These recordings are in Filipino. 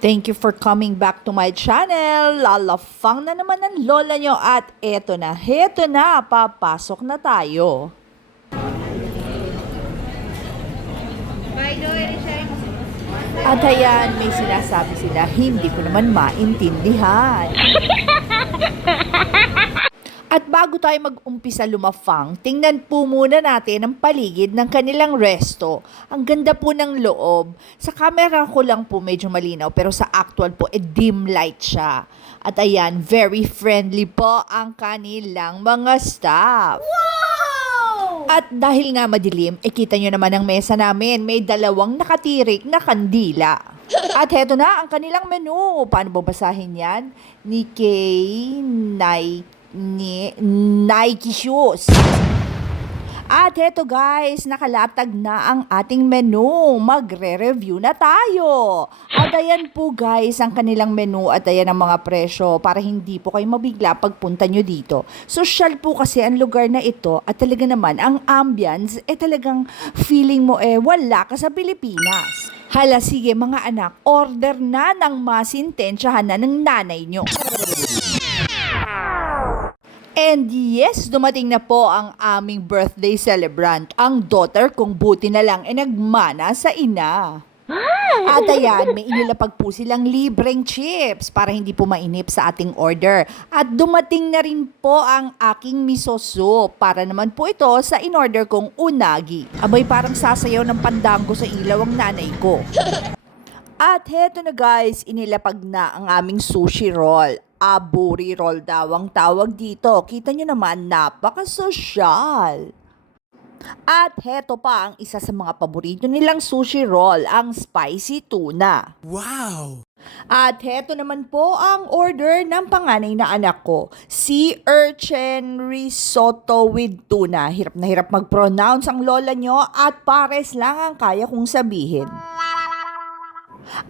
Thank you for coming back to my channel. Lalafang na naman ang lola nyo at eto na, papasok na tayo. At ayan, may sinasabi sila, hindi ko naman maintindihan. At bago tayo mag-umpisa lumafang, tingnan po muna natin ang paligid ng kanilang resto. Ang ganda po ng loob. Sa camera ko lang po medyo malinaw, pero sa actual po, dim light siya. At ayan, very friendly po ang kanilang mga staff. Wow! At dahil nga madilim, kita nyo naman ang mesa namin. May dalawang nakatirik na kandila. At heto na ang kanilang menu. Paano babasahin yan? Nike shoes. At heto guys, nakalatag na ang ating menu. Magre-review na tayo. At ayan po guys, ang kanilang menu at ayan ang mga presyo para hindi po kayo mabigla pagpunta nyo dito. Social po kasi ang lugar na ito at talaga naman ang ambience talagang feeling mo wala ka sa Pilipinas. Hala sige mga anak, order na ng masintensyahan na ng nanay nyo. And yes, dumating na po ang aming birthday celebrant. Ang daughter kung buti na lang nagmana sa ina. At ayan, may inilapag po silang libreng chips para hindi po mainip sa ating order. At dumating na rin po ang aking miso soup para naman po ito sa in-order kong unagi. Abay parang sasayaw ng pandango sa ilaw ang nanay ko. At heto na guys, inilapag na ang aming sushi roll. Aburi roll daw ang tawag dito. Kita nyo naman, napaka-sosyal. At heto pa ang isa sa mga paborito nilang sushi roll, ang spicy tuna. Wow! At heto naman po ang order ng panganay na anak ko, sea urchin risotto with tuna. Hirap na hirap mag-pronounce ang lola nyo at pares lang ang kaya kong sabihin.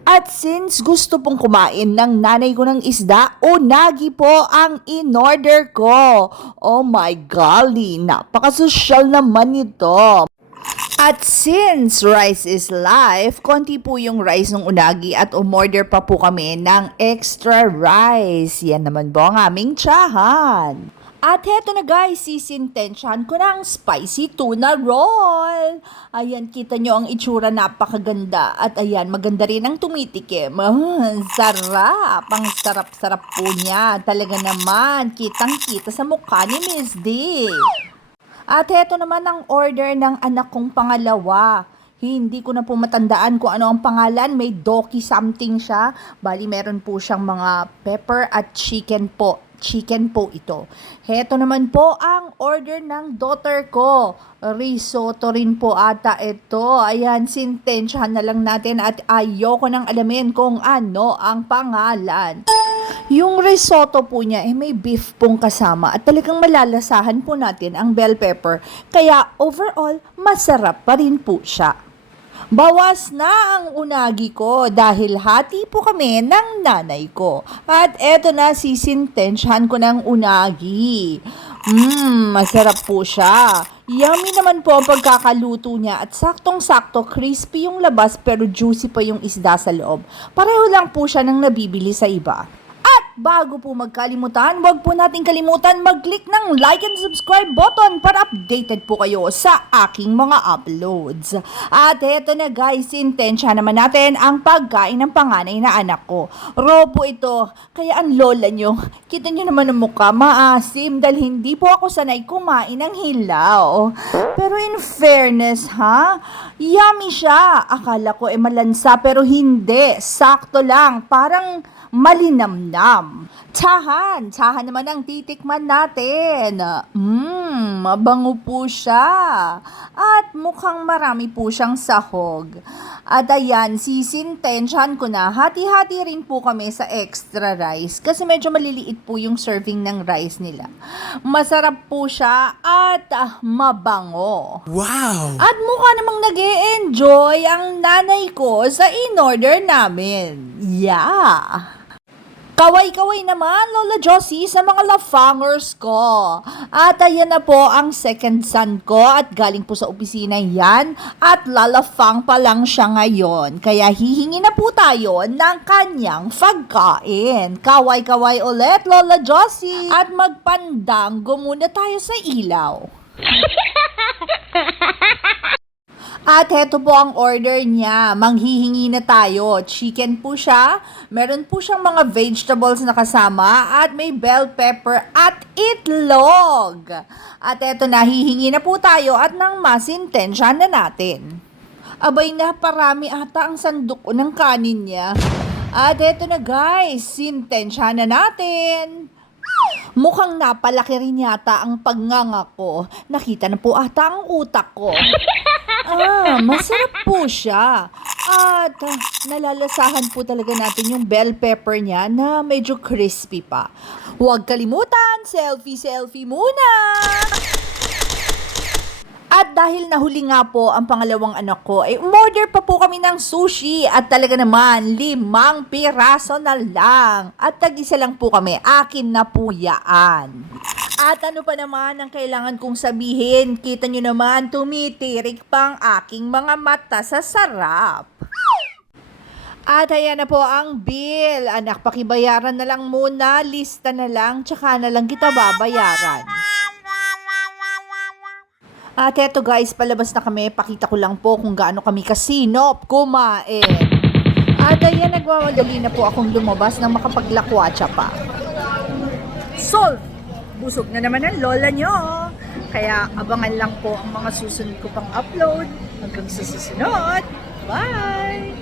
At since gusto pong kumain ng nanay ko ng isda, unagi po ang in-order ko. Oh my golly, napakasosyal naman ito. At since rice is life, konti po yung rice ng unagi at umorder pa po kami ng extra rice. Yan naman po ang aming tsahan. At heto na guys, sisintensyahan ko na ang spicy tuna roll. Ayan, kita nyo ang itsura, napakaganda. At ayan, maganda rin ang tumitikim. Sarap, ang sarap-sarap po niya. Talaga naman, kitang-kita sa mukha ni Miss D. At heto naman ang order ng anak kong pangalawa. Hindi ko na po matandaan kung ano ang pangalan. May Doki something siya. Bali, meron po siyang mga pepper at chicken po. Chicken po ito. Heto naman po ang order ng daughter ko. Risotto rin po ata ito. Ayan, sintensyahan na lang natin at ayoko nang alamin kung ano ang pangalan. Yung risotto po niya may beef pong kasama at talagang malalasahan po natin ang bell pepper. Kaya overall, masarap pa rin po siya. Bawas na ang unagi ko dahil hati po kami ng nanay ko. At eto na, sisintensyahan ko ng unagi. Masarap po siya. Yummy naman po ang pagkakaluto niya at saktong-sakto, crispy yung labas pero juicy pa yung isda sa loob. Pareho lang po siya ng nabibili sa iba. At bago po magkalimutan, huwag po natin kalimutan mag-click ng like and subscribe button para updated po kayo sa aking mga uploads. At eto na guys, intensya naman natin ang pagkain ng panganay na anak ko. Raw po ito, kaya ang lola nyo, kita nyo naman ang mukha, maasim dahil hindi po ako sanay kumain ng hilaw. Pero in fairness yummy siya. Akala ko malansa pero hindi, sakto lang, parang malinamnam. Tsahan naman ang titikman natin. Mabango po siya. At mukhang marami po siyang sahog. At ayan, sisintensyahan ko na. Hati-hati rin po kami sa extra rice kasi medyo maliliit po yung serving ng rice nila. Masarap po siya at mabango. Wow! At mukha namang nag-e-enjoy ang nanay ko sa in-order namin. Yeah! Kaway-kaway naman, Lola Josie, sa mga lafangers ko. At ayan na po ang second son ko at galing po sa opisina yan at lalafang pa lang siya ngayon. Kaya hihingi na po tayo ng kanyang pagkain. Kaway-kaway ulit, Lola Josie. At magpandanggo muna tayo sa ilaw. At heto po ang order niya. Manghihingi na tayo. Chicken po siya. Meron po siyang mga vegetables na kasama at may bell pepper at itlog. At heto na, hihingi na po tayo at nang masintensya na natin. Abay na, parami ata ang sandok ko ng kanin niya. At heto na guys, sintensya na natin. Mukhang napalaki rin yata ang pagnganga ko. Nakita na po ata ang utak ko. Masarap po siya. At nalalasahan po talaga natin yung bell pepper niya na medyo crispy pa. Huwag kalimutan, selfie muna! At dahil nahuli nga po ang pangalawang anak ko, umorder pa po kami ng sushi at talaga naman 5 piraso na lang. At tag-isa lang po kami, akin na po yaan. At ano pa naman ang kailangan kong sabihin? Kita nyo naman, tumitirik pa ang aking mga mata sa sarap. At ayan na po ang bill. Anak, pakibayaran na lang muna, lista na lang, tsaka na lang kita babayaran. At eto guys, palabas na kami. Pakita ko lang po kung gaano kami kasinop kumain. At ayan, nagmamadali na po akong lumabas nang makapaglakwatsya pa. Solve! Busog na naman ang lola nyo. Kaya abangan lang po ang mga susunod ko pang upload. Hanggang sa susunod. Bye!